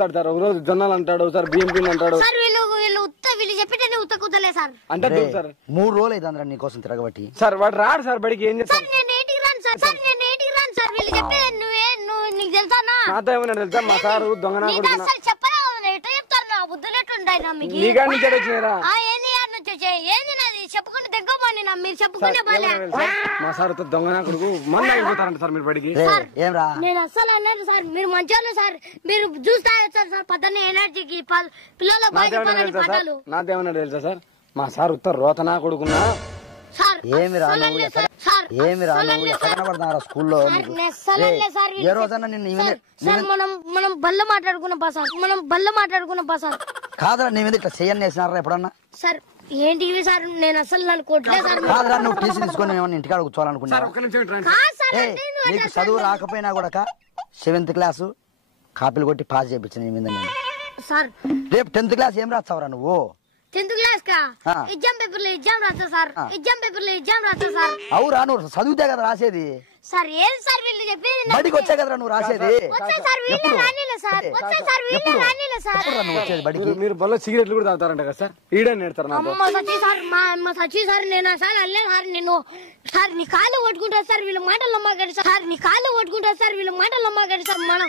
Sir ఒక రోజు జొన్నలు అంటాడు సార్, బియ్యం పిండి అంటాడు సార్. వీళ్ళు చెప్పేటనే ఉత్త కుదలే సార్ అంటే సార్ 3 రోజులు అయితే నీకోసం తిరగబట్టి సార్. వాడు రాడు సార్ బడికి, ఏం చేస్తాను నేను నేటికి రాను సార్. సార్ వీళ్ళు చెప్పేది నీకు తెలుసా? నాతో ఏమన్నా తెలుసా మా సారు దొంగనా కొడుకున్నా అసలు చెప్పరా? ఎట్లా చెప్తారు? నా బుద్ధులు ఎట్లుంటాయి మీకు? నీ కాడి నుంచి వచ్చినారా? ఏంది యాడ్ నుంచి వచ్చాయి? ఏంది నాది చెప్పుకుంటే దగ్గపోండి నా, మీరు చెప్పుకునే బాలే. మా సార్ దొంగనా కొడుకు మొన్న అయిపోతారంట సార్ మీరు బడికి. ఏమ్రా నేను అస్సలు అన్నాను సార్, మీరు మంచోళ్ళు సార్. మీరు జ్యూస్ తాగొచ్చారు సార్ పొద్దున్నే ఎనర్జీకి, పిల్లల పాటలు. నాదేమన్నా తెలుసా సార్, మా సార్ ఉత్తర రోతనా కొడుకున్నా సార్. ఏమిరా నువ్వు ఎక్కడ కనబడుతున్నారా స్కూల్లో? ఏ రోజన్నా సార్ మనం బల్ల మాట్లాడుకున్నాం సార్. కాదురా నీ మీద ఇట్లా చెయ్యని వేసినారా ఎప్పుడన్నా? సార్ ఏంటి సార్, నేను అసలు నన్ను కొట్టలే సార్. కాదురా నువ్వు టీసీ తీసుకొని ఏమన్నా ఇంటికాడ కూర్చోవాలనుకున్నా? నీకు చదువు రాకపోయినా కూడా 7th క్లాసు కాపీలు కొట్టి పాస్ చేయించిన నీ మీద నేను. సార్ రేపు 10th క్లాస్ ఏం రాస్తావురా నువ్వు? 10th క్లాస్ కా ఎగ్జామ్ పేపర్ లో ఎగ్జామ్ రాస్తా సార్. అవురా నువ్వు చదివితే కదా రాసేది. సార్ ఏం సార్ వీళ్ళు చెప్పేది? బడికి వచ్చే కదరా నువ్వు రాసేది. నువ్వు వచ్చేది బడికి. మీరు బల్ల సిగరెట్లు కూడా తాగుతారంట కదా సార్, ఈడని నేడతారు సచి సార్. నేను అసలు అల్లే సార్. నేను సార్ నీ కాళ్ళు కొట్టుకుంటా సార్, వీళ్ళ మాటలు నమ్మకండి సార్. మనం